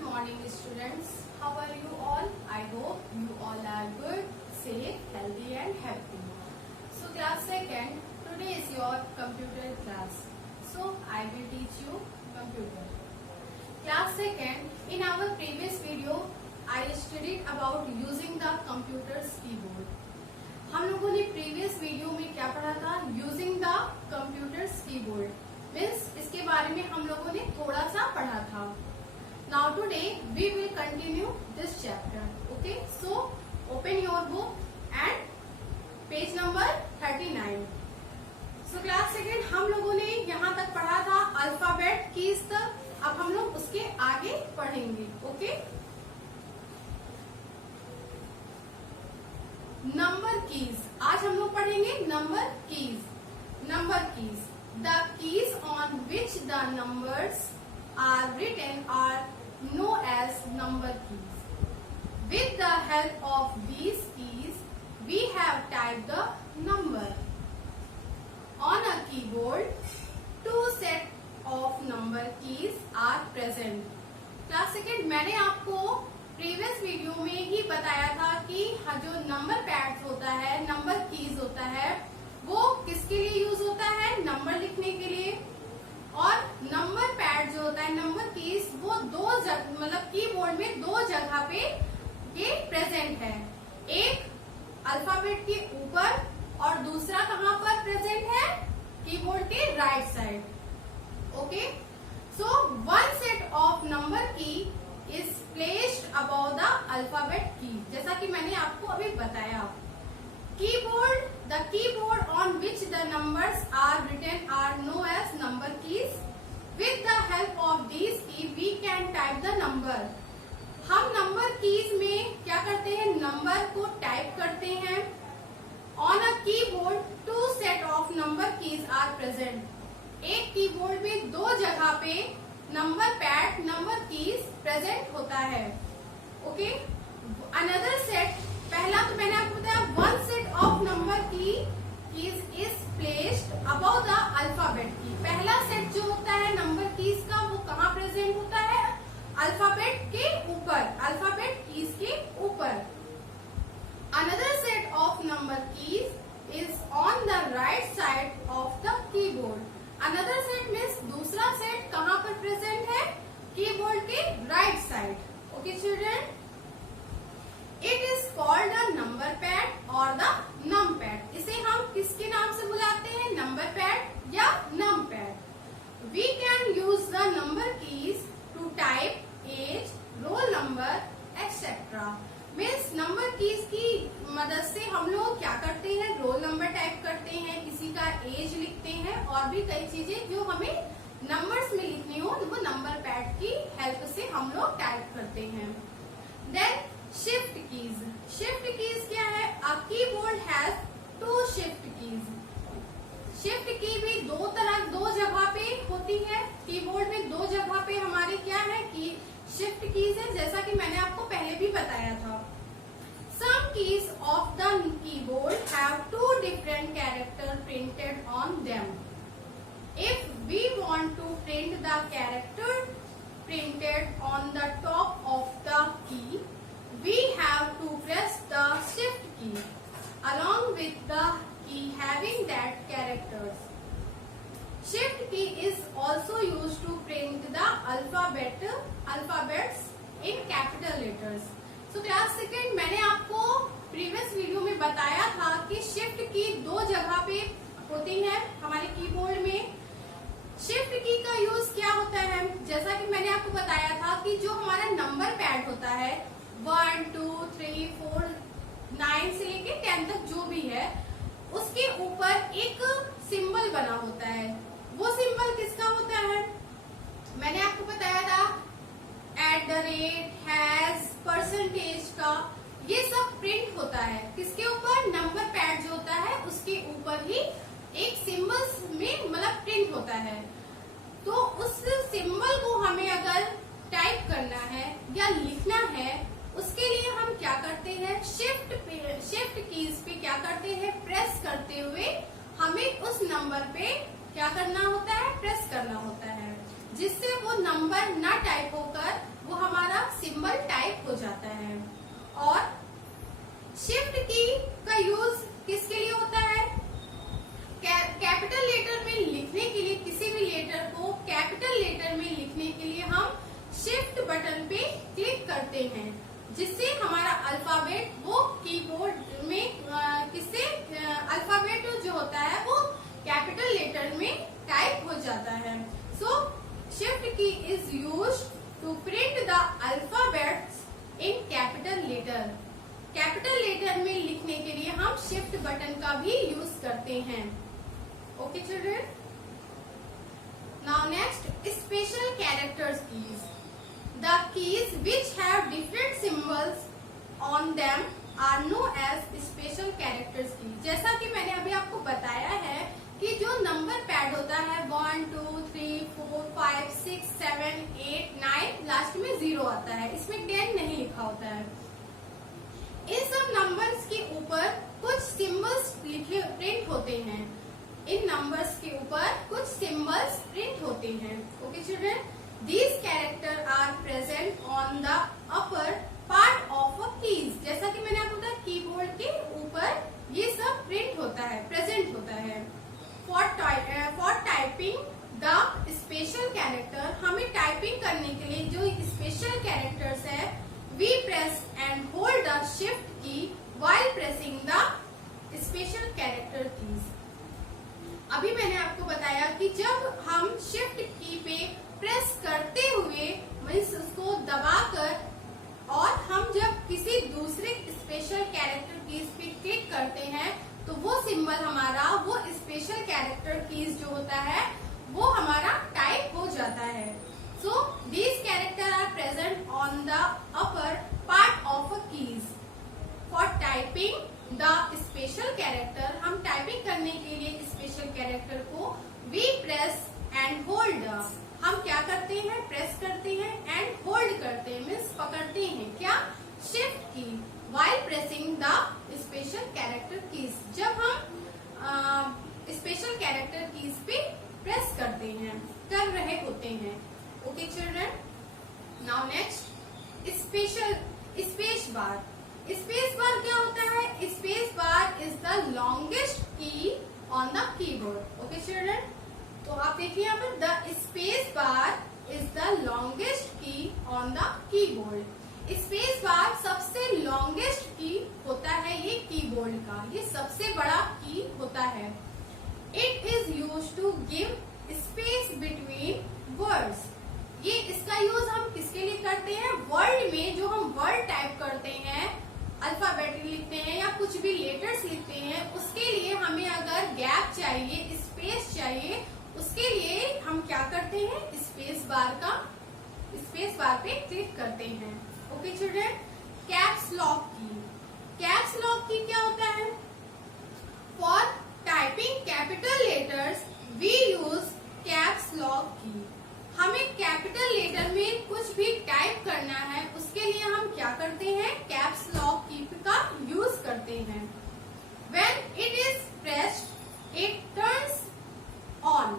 Good morning, students. How are you all? I hope you all are good, safe, healthy and happy. So class second, today is your computer class. So I will teach you computer. Class second, in our previous video, I studied about using the computer's keyboard. हम लोगों ने previous video में क्या पढ़ा था? Using the computers keyboard means इसके बारे में हम लोगों ने थोड़ा सा पढ़ा था. Now today we will continue this chapter. Okay, so open your book and page number 39. So class second हम लोगों ने यहाँ तक पढ़ा था अल्फाबेट कीज तक. अब हम लोग उसके आगे पढ़ेंगे. Okay, number keys. आज हम लोग पढ़ेंगे number keys. Number keys, the keys on which the numbers are written are know as number keys. With the help of these keys we have type the number on a keyboard. Two set of number keys are present. Class second मैंने आपको previous video में ही बताया था कि जो number pad होता है, number keys होता है, वो किसके लिए यूज होता है? नंबर लिखने के लिए. और नंबर पैड जो होता है, नंबर कीज, वो दो जगह मतलब कीबोर्ड में दो जगह पे ये प्रेजेंट है. एक अल्फाबेट के ऊपर और दूसरा कहाँ पर प्रेजेंट है? कीबोर्ड के right side. Okay, so one set of number की is placed above the alphabet key. जैसा कि मैंने आपको अभी बताया. Keyboard, the keyboard on which the numbers are written are known as number keys. With the help of these keys, we can type the number. हम number keys में क्या करते हैं? नंबर को टाइप करते हैं. On a keyboard, two set of number keys are present. एक keyboard में दो जगह पे number pad, number keys present होता है. ओके, अनदर सेट, पहला तो मैंने आपको बताया वन सेट ऑफ नंबर की is placed above the alphabet की. पहला सेट जो होता है नंबर कीज का, वो कहाँ प्रेजेंट होता है? अल्फाबेट के ऊपर, अल्फाबेट कीज के ऊपर. Another set of number keys is on the right side of the keyboard. Another set means दूसरा सेट कहाँ पर प्रेजेंट है? कीबोर्ड के right side. Okay children, it is called the number pad और the num pad. इसे हम किसके नाम से बुलाते हैं? नंबर पैड या num pad. We can use the number keys to type as, roll number etcetera. Means number keys की मदद से हम लोग क्या करते हैं? रोल नंबर टाइप करते हैं, किसी का एज लिखते हैं और भी कई चीजें जो हमें नंबर्स में लिखनी हो वो नंबर पैड की हेल्प से हम लोग टाइप करते हैं. Then shift keys. Shift keys क्या है? A keyboard has two shift keys. Shift key भी दो जगह पे होती है. कीबोर्ड में दो जगह पे हमारे क्या है कि शिफ्ट कीज है, जैसा कि मैंने आपको पहले भी बताया था. Some keys of the keyboard have two different characters printed on them. If we want to print the character printed on the top of the key, we have to press the shift key along with the key having that characters. Shift key is also used to print the alphabets in capital letters. So class second मैंने आपको previous video में बताया था कि shift की दो जगह पे होती है हमारे कीबोर्ड में. शिफ्ट की का यूज क्या होता है? जैसा कि मैंने आपको बताया था कि जो हमारा नंबर पैड होता है 1, 2, 3, 4, 9 से लेके 10 तक जो भी है, उसके ऊपर एक सिंबल बना होता है. वो सिंबल किसका होता है? मैंने आपको बताया था @ हैज, परसेंटेज का, ये सब प्रिंट होता है. किसके ऊपर? नंबर पैड जो होता है उसके ऊपर ही एक सिंबल्स में मतलब प्रिंट होता है. तो उस सिंबल को हमें अगर टाइप करना है या लिखना है, उसके लिए हम क्या करते हैं? शिफ्ट कीज पे क्या करते हैं? प्रेस करते हुए हमें उस नंबर पे क्या करना होता है? प्रेस करना होता है, जिससे वो नंबर ना टाइप होकर वो हमारा सिंबल टाइप हो जाता है। और शिफ्ट की का यूज किसके लिए होता है? कैपिटल लेटर में लिखने के लिए, किसी भी लेटर को कैपिटल लेटर में लिखने के लिए हम शिफ्ट बटन पे क्लिक करते हैं, जिससे हमारा अल्फाबेट वो कीबोर्ड में किससे अल्फाबेट जो होता है वो कैपिटल लेटर में टाइप हो जाता है। So shift key is used to print the alphabets in capital letter. Capital letter में लिखने के लिए हम शिफ्ट बटन का भी यूज करते हैं। Okay children, now next special characters keys. The keys which have different symbols on them are known as special characters keys। जैसा कि मैंने अभी आपको बताया है कि जो नंबर पैड होता है 1 2 3 4 5 6 7 8 9 लास्ट में 0 आता है, इसमें 10 नहीं लिखा होता है। इन सब नंबर्स के ऊपर कुछ सिंबल्स प्रिंट होते हैं। इन नंबर्स के ऊपर कुछ सिंबल्स प्रिंट होते हैं। Okay children, These characters are present on the upper part of a keys। जैसा कि मैंने आपको बताया कीबोर्ड के ऊपर ये सब प्रिंट होता है, प्रेजेंट होता है। For typing the special character, हमें टाइपिंग करने के लिए जो स्पेशल कैरेक्टर्स है, we press and hold the shift key while pressing the special character keys। अभी मैंने आपको बताया कि जब हम शिफ्ट की पे प्रेस करते हुए मीन्स उसको दबाकर और हम जब किसी दूसरे स्पेशल कैरेक्टर कीज पे क्लिक करते हैं तो वो सिंबल हमारा, वो स्पेशल कैरेक्टर कीज जो होता है वो हमारा टाइप हो जाता है। So these character are present on the upper part of a keys. For typing the special character, हम टाइपिंग करने के लिए स्पेशल कैरेक्टर को वी प्रेस एंड होल्ड। हम क्या करते हैं? प्रेस करते हैं एंड होल्ड करते हैं, मीन्स पकड़ते हैं क्या? शिफ्ट की while pressing the special character keys. जब हम स्पेशल कैरेक्टर कीज पे प्रेस करते हैं, कर रहे होते हैं। Okay children, now next space bar. Space bar क्या होता है? Space bar is the longest key on the keyboard. Okay children, तो आप देखिए यहाँ पर the space bar is the longest key on the keyboard. Space bar सबसे longest key होता है ये कीबोर्ड का, ये सबसे बड़ा की होता है। It is use to give space between words. ये इसका यूज हम किसके लिए करते हैं? वर्ड में जो हम वर्ड टाइप करते हैं, अल्फाबेट लिखते हैं या कुछ भी लेटर्स लिखते हैं, उसके लिए हमें अगर गैप चाहिए, स्पेस चाहिए, उसके लिए हम क्या करते हैं? स्पेस बार पे क्लिक करते हैं। Okay children, caps lock key. Caps lock key क्या होता है? For typing capital letters we use caps lock key. हमें कैपिटल लेटर में कुछ भी टाइप करना है, उसके लिए हम क्या करते हैं? कैप्स लॉक की का यूज करते हैं। When it is pressed, it turns on।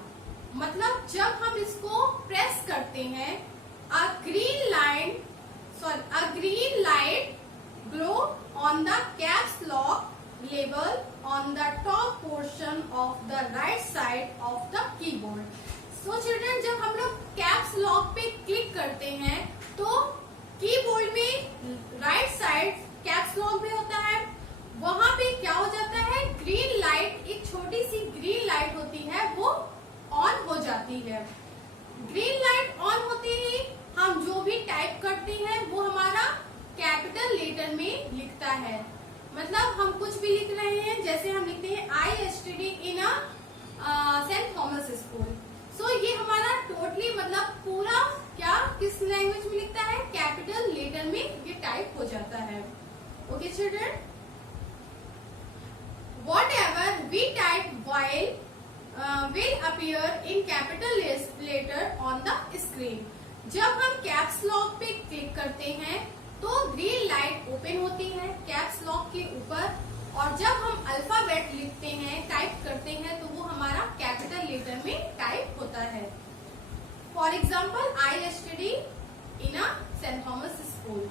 मतलब जब हम इसको प्रेस करते हैं, a green light glow on the caps lock label on the top portion of the right side of the keyboard। So children, जब हम लोग कैप्स लॉक पे क्लिक करते हैं तो कीबोर्ड में राइट साइड कैप्स लॉक भी होता है, वहां पे क्या हो जाता है? ग्रीन लाइट, एक छोटी सी ग्रीन लाइट होती है, वो ऑन हो जाती है। ग्रीन लाइट ऑन होते ही हम जो भी टाइप करते हैं वो हमारा कैपिटल लेटर में लिखता है। मतलब हम कुछ भी लिख रहे हैं, जैसे हम लिखते हैं I study in Saint Thomas School. So ये हमारा टोटली मतलब पूरा क्या किस लैंग्वेज में लिखता है? कैपिटल लेटर में ये टाइप हो जाता है। Okay children, whatever we type while will appear in capital letter on the screen। जब हम कैप्स लॉक पे क्लिक करते हैं तो ग्रीन लाइट ओपन होती है कैप्स लॉक के ऊपर, और जब हम अल्फाबेट लिखते हैं, टाइप करते हैं, तो वो हमारा कैपिटल लेटर में टाइप होता है। For example, I study in a St. Thomas school.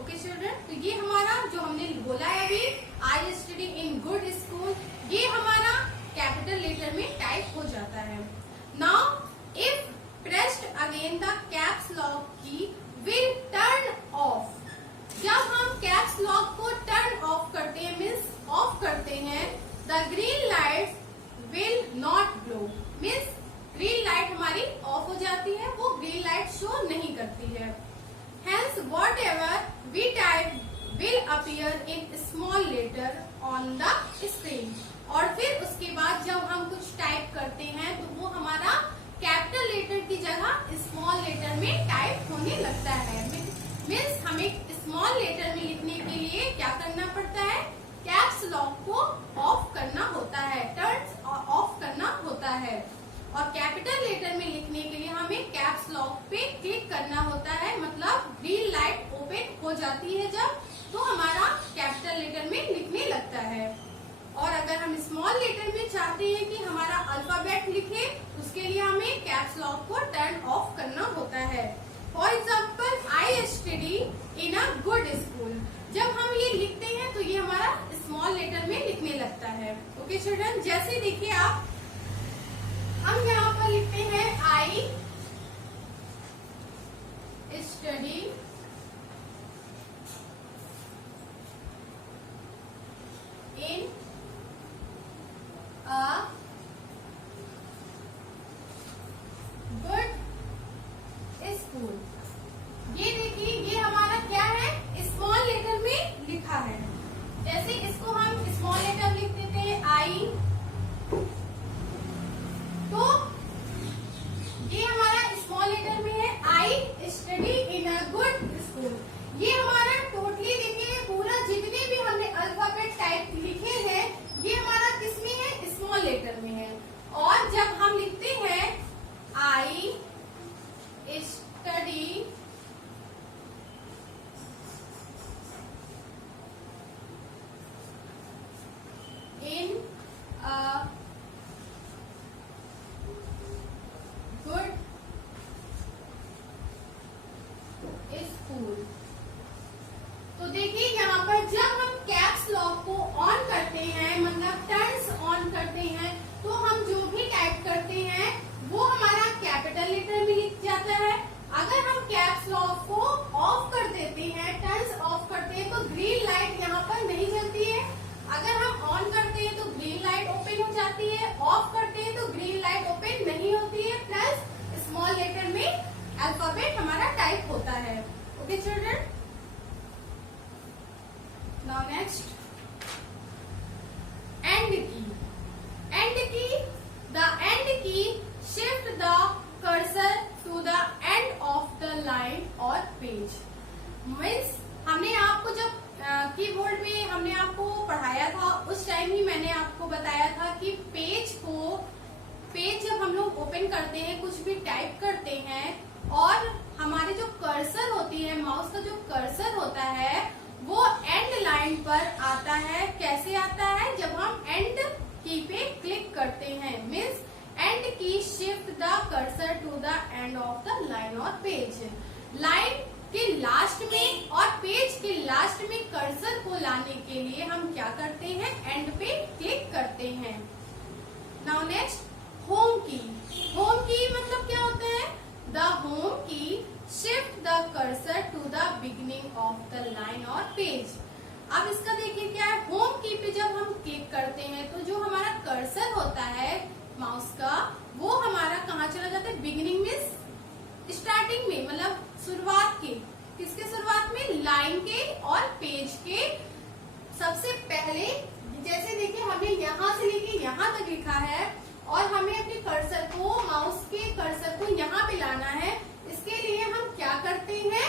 Okay children, तो ये हमारा जो हमने बोला है अभी I study in good school, ये हमारा कैपिटल लेटर में टाइप हो जाता है. Now if pressed again the caps lock key will turn off. जब हम कैप्स लॉक को टर्न ऑफ करते हैं मीन्स ऑफ करते हैं, the green light will not glow means green light हमारी ऑफ हो जाती है, वो ग्रीन लाइट शो नहीं करती है. Hence whatever we type will appear in small letter on the screen. और फिर उसके बाद जब हम कुछ टाइप करते हैं तो वो हमारा कैपिटल लेटर की जगह स्मॉल लेटर में टाइप होने लगता है. मीन्स हमें स्मॉल लेटर में लिखने के लिए क्या करना पड़ता है, कैप्स लॉक को ऑफ करना होता है, टर्न ऑफ करना होता है. और कैपिटल लेटर में लिखने के लिए हमें कैप्स लॉक पे क्लिक करना होता है, मतलब ग्रीन लाइट ओपन हो जाती है जब, तो हमारा कैपिटल लेटर में लिखने लगता है. और अगर हम स्मॉल लेटर में चाहते हैं कि हमारा अल्फाबेट लिखे, उसके लिए हमें कैप्स लॉक को टर्न ऑफ करना होता है. For example I study in a good school, जब हम ये लिखते हैं तो ये हमारा स्मॉल लेटर में लिखने लगता है. ओके चिल्ड्रन, जैसे देखिए आप, हम यहाँ पर लिखते हैं I study in a good school. ये देखिए ये हमारा क्या है, स्मॉल लेटर में लिखा है. जैसे इसको हम स्मॉल लेटर लिख देते हैं आई, तो ये हमारा स्मॉल लेटर में है आई study in a good school. ये हमारा टोटली देखिए पूरा जितने भी हमने अल्फाबेट टाइप लिखे हैं ये हमारा किसमें है, स्मॉल लेटर में है. और जब हम लिखते हैं I study in a good school, तो देखिए यहाँ पर जब हम कैप्स लॉक को ऑन करते हैं, मतलब टर्न्स ऑन करते हैं, तो हम जो भी टाइप करते हैं वो हमारा कैपिटल लेटर में लिख जाता है. अगर हम कैप्स लॉक को ऑफ कर देते हैं, टर्न्स ऑफ करते हैं, तो ग्रीन लाइट यहाँ पर नहीं जलती है. अगर हम ऑन करते हैं तो ग्रीन लाइट ओपन हो जाती है, ऑफ करते हैं तो ग्रीन लाइट ओपन नहीं होती है, प्लस स्मॉल लेटर में अल्फाबेट हमारा टाइप होता है. Okay children, now next end key. End key, the end key shift the cursor to the end of the line और पेज. मीन्स हमने आपको जब कीबोर्ड में हमने आपको पढ़ाया था उस टाइम ही मैंने आपको बताया था कि पेज जब हम लोग ओपन करते हैं, कुछ भी टाइप करते हैं और हमारे जो कर्सर होती है, माउस का जो कर्सर होता है वो एंड लाइन पर आता है. कैसे आता है, जब हम एंड की पे क्लिक करते हैं. Means end key shift the cursor to the end of the line और पेज. लाइन के लास्ट में और पेज के लास्ट में कर्सर को लाने के लिए हम क्या करते हैं, एंड पे क्लिक करते हैं. Now next home key. Home key मतलब क्या होता है, the home key shift the cursor to the beginning of the line और पेज. अब इसका देखिए क्या है, होम की पे जब हम क्लिक करते हैं तो जो हमारा कर्सर होता है माउस का, वो हमारा कहाँ चला जाता है, बिगिनिंग में, स्टार्टिंग में, मतलब शुरुआत के, किसके शुरुआत में, लाइन के और पेज के सबसे पहले. जैसे देखिए हमने यहाँ से लेके यहाँ तक लिखा है और हमें अपने कर्सर को, माउस के कर्सर को यहाँ पे लाना है. इसके लिए हम क्या करते हैं,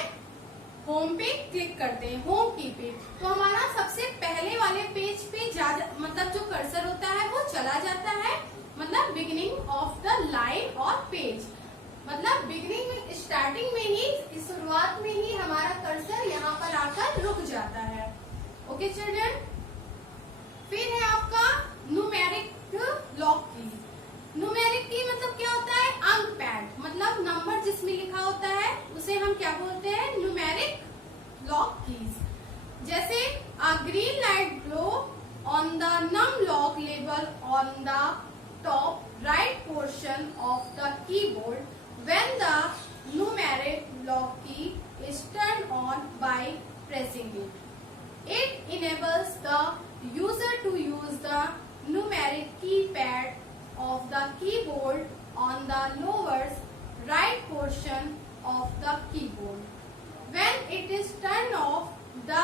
होम पे क्लिक करते हैं, होम की पे. तो हमारा सबसे पहले वाले पेज पे ज्यादा, मतलब जो कर्सर होता है वो चला जाता है, मतलब बिगिनिंग ऑफ द लाइन और पेज, मतलब बिगिनिंग में, स्टार्टिंग में ही, शुरुआत में ही हमारा कर्सर यहाँ पर आकर रुक जाता है. ओके चिल्ड्रन, फिर है आपका न्यूमेरिक लॉक की. न्यूमेरिक की मतलब क्या होता है, अंक पैड, मतलब नंबर जिसमें लिखा होता है उसे उसे हम क्या बोलते हैं, न्यूमेरिक लॉक कीज। जैसे a green light glow on the num lock label on the top right portion of the keyboard when the numeric lock key is turned on by pressing it. It enables the user to use the numeric keypad of the keyboard on the lower right portion of the keyboard. When it is turned off, the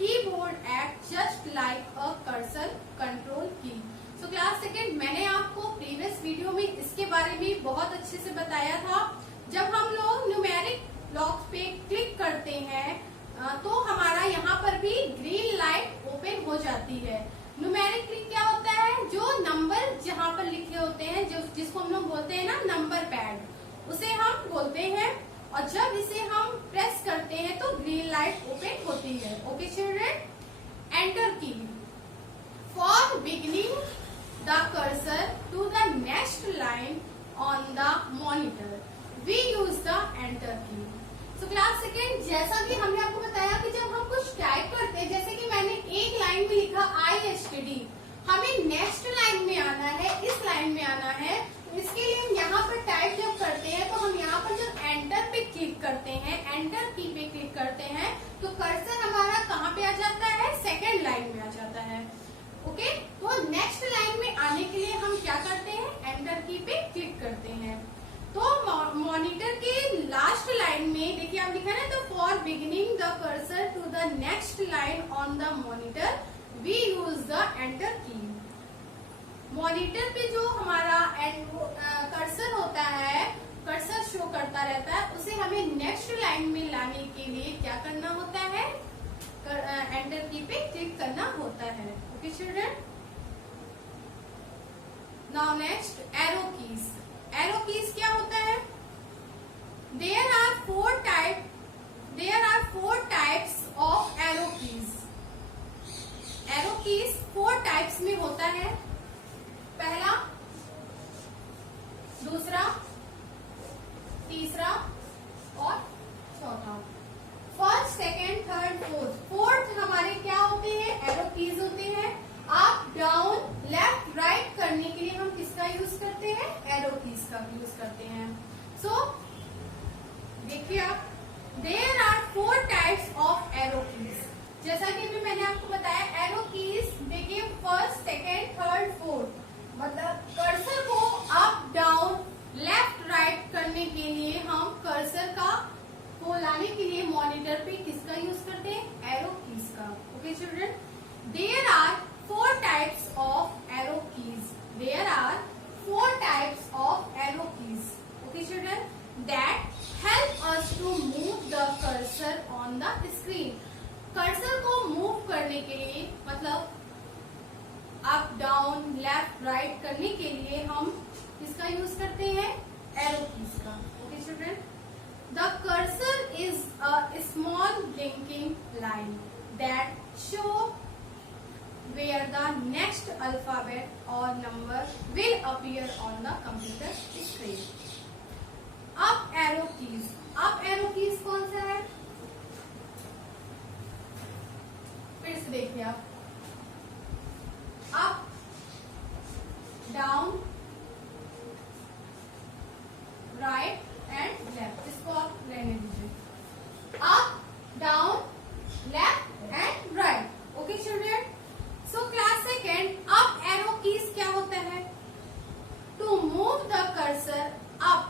keyboard acts just like a cursor control key. So class second, मैंने आपको previous video में इसके बारे में बहुत अच्छे से बताया था। जब हम लोग न्यूमेरिक लॉक पे क्लिक करते हैं तो हमारा यहाँ पर भी ग्रीन लाइट ओपन हो जाती है। न्यूमेरिक क्लिक क्या होता है, जो नंबर जहाँ पर लिखे होते हैं, जो जिसको हम लोग बोलते हैं ना नंबर पैड, उसे हम बोलते हैं। और जब इसे हम प्रेस करते हैं तो ग्रीन लाइट ओपन होती है। Okay children, enter key for beginning the cursor to the next line on the monitor we use the enter key. तो क्लास सेकेंड, जैसा कि हमने आपको बताया कि जब हम कुछ टाइप करते हैं, जैसे कि मैंने एक लाइन में लिखा ISTD, हमें नेक्स्ट लाइन में आना है, इस लाइन में आना है। इसके लिए हम यहाँ पर टाइप जब करते हैं तो हम यहाँ पर जब एंटर पे क्लिक करते हैं, एंटर की पे क्लिक करते हैं, तो कर्सर हमारा कहाँ पे आ जाता है, सेकेंड लाइन में आ जाता है। ओके, तो नेक्स्ट लाइन में आने के लिए हम क्या करते हैं, एंटर की पे क्लिक करते हैं। तो मॉनिटर के लास्ट लाइन में देखिए आप लिखा है ना, तो for beginning the cursor to the next line on the monitor we use the enter key. Monitor पे जो हमारा कर्सर होता है, कर्सर शो करता रहता है, उसे हमें नेक्स्ट लाइन में लाने के लिए क्या करना होता है, एंटर की पे क्लिक करना होता है। Okay children, now next arrow keys. Arrow keys क्या होता है, there are four types of arrow keys. Arrow keys 4 types में होता है, पहला, दूसरा, तीसरा और चौथा। फर्स्ट, सेकेंड, थर्ड, फोर्थ हमारे क्या होते हैं, एरो कीज होते हैं। अप डाउन लेफ्ट राइट करने के लिए हम किसका यूज करते हैं, एरो कीज का यूज करते हैं। सो देखिए आप, there are 4 types of arrow keys. जैसा कि अभी मैंने आपको बताया, एरो कीज देखिए फर्स्ट, सेकेंड, थर्ड, फोर्थ, मतलब कर्सर को अप डाउन लेफ्ट राइट करने के लिए हम कर्सर को लाने के लिए मॉनिटर पे किसका यूज करते हैं, एरो कीज का। Okay children, there are 4 types of arrow keys. There are 4 types of arrow keys. Okay children, that help us to move the cursor on the screen. Cursor को move करने के लिए, मतलब up, down, left, right करने के लिए हम किसका यूज करते हैं, arrow keys का। Okay children, the cursor is a small blinking line that show where the next alphabet or number will appear on the computer screen. Up arrow keys, up arrow keys कौन सा है, फिर से देखिए आप, up, down, right and left, इसको आप रहने दीजिए, up, down, left and right. Okay children, so class second, up arrow keys क्या होता है, to move the cursor up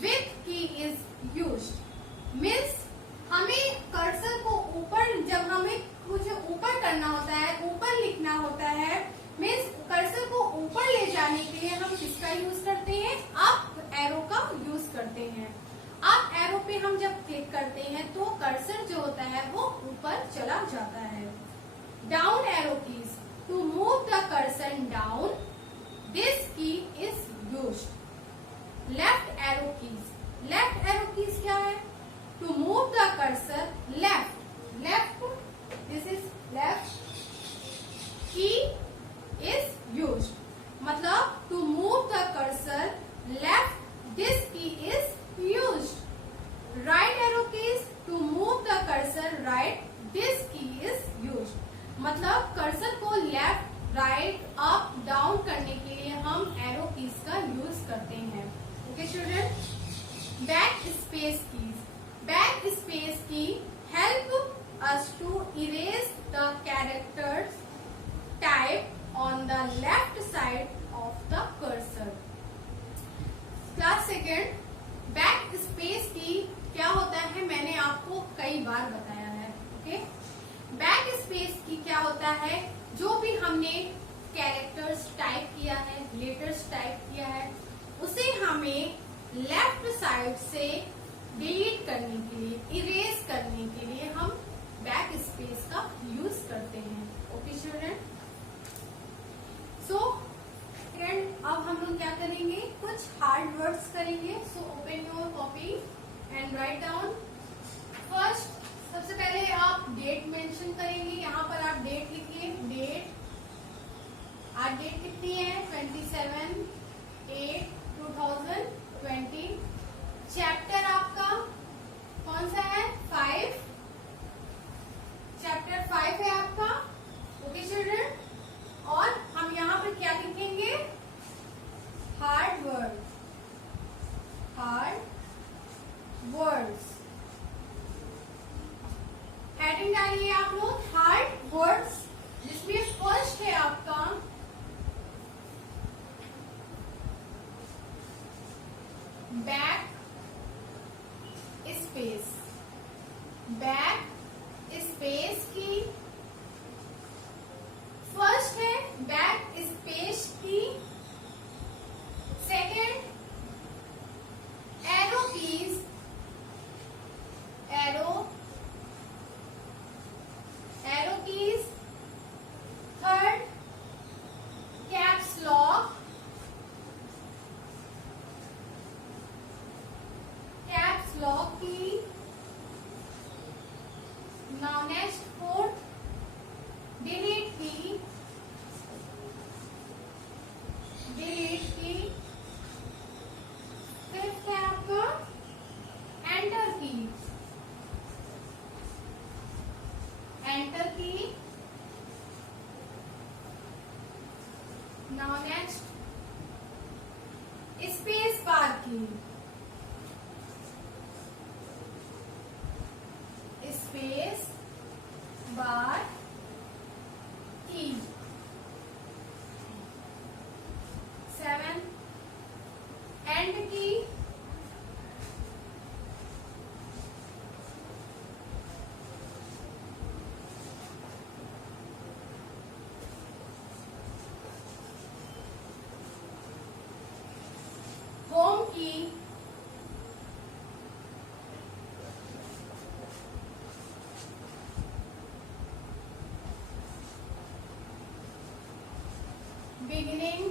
with key is used, means हमें कर्सर को ऊपर, जब हमें कुछ ऊपर करना होता है, ऊपर लिखना होता है, मीन्स कर्सर को ऊपर ले जाने के लिए हम किसका यूज करते हैं, अप एरो का यूज करते हैं। अप एरो पे हम जब क्लिक करते हैं तो कर्सर जो होता है वो ऊपर चला जाता है। Down arrow keys, to move the cursor down this key is used. Left arrow keys, left arrow keys क्या है, to move the cursor left, left this is left key is used, मतलब to move the cursor left this key is used. Right मतलब cursor को left right up down करने के लिए हम arrow keys का यूज करते हैं। Okay student, backspace keys. Backspace key help us to erase the characters type on the left side of the cursor. Class second, backspace key क्या होता है मैंने आपको कई बार बताया है। ओके, बैक स्पेस की क्या होता है, जो भी हमने कैरेक्टर्स टाइप किया है, लेटर्स टाइप किया है, उसे हमें लेफ्ट साइड से डिलीट करने के लिए, इरेज करने के लिए हम बैक स्पेस का यूज करते हैं। ओके स्टूडेंट, सो फ्रेंड अब हम लोग क्या करेंगे, कुछ हार्ड वर्ड्स करेंगे। सो open your copy and write down. First, सबसे पहले आप डेट मेंशन करेंगे। यहाँ पर आप डेट लिखिए। डेट, आज डेट कितनी है, 27/8/2020। चैप्टर आपका कौन सा है, 5। चैप्टर 5 है आपका। ओके स्टूडेंट, और हम यहाँ पर क्या लिखेंगे, hard word, hard words. Heading डालिए आप लोग, हार्ड वर्ड्स, जिसमें फर्स्ट है आपका बैक स्पेस। बैक स्पेस की फर्स्ट है बैक स्पेस की। Second, arrow keys, arrow keys. Third, caps lock, caps lock की। नाउ नेक्स्ट, फोर्थ, डिलीट की, डिलीट की। फिफ्थ है आपका एंटर की, एंटर की। नाउ नेक्स्ट, स्पेस बार की, स्पेस बार की। 7, एंड की। होम की, beginning.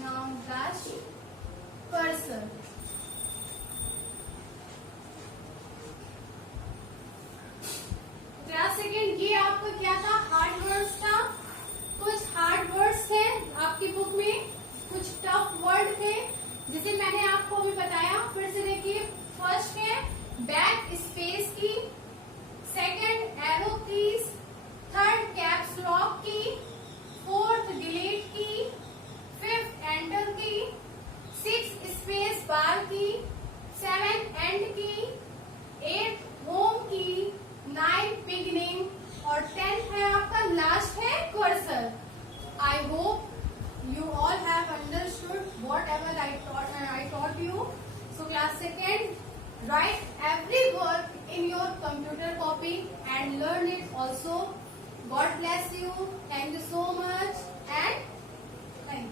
Now last, cursor. Class second, ये आपका क्या था, हार्ड वर्ड्स था। कुछ हार्ड वर्ड्स थे आपकी बुक में, कुछ टफ वर्ड थे जिसे मैंने आपको अभी बताया। फिर से देखिए, फर्स्ट है बैक स्पेस की, second arrow keys, third caps lock की, फोर्थ डिलीट की, फिफ्थ एंटर की, सिक्स स्पेस बार की, 7 एंड की, 8 होम की, 9 बिगिनिंग और 10 है आपका लास्ट है cursor. I hope you all have understood whatever I taught you. So class second, write every word in your computer copy and learn it also. God bless you. Thank you so much and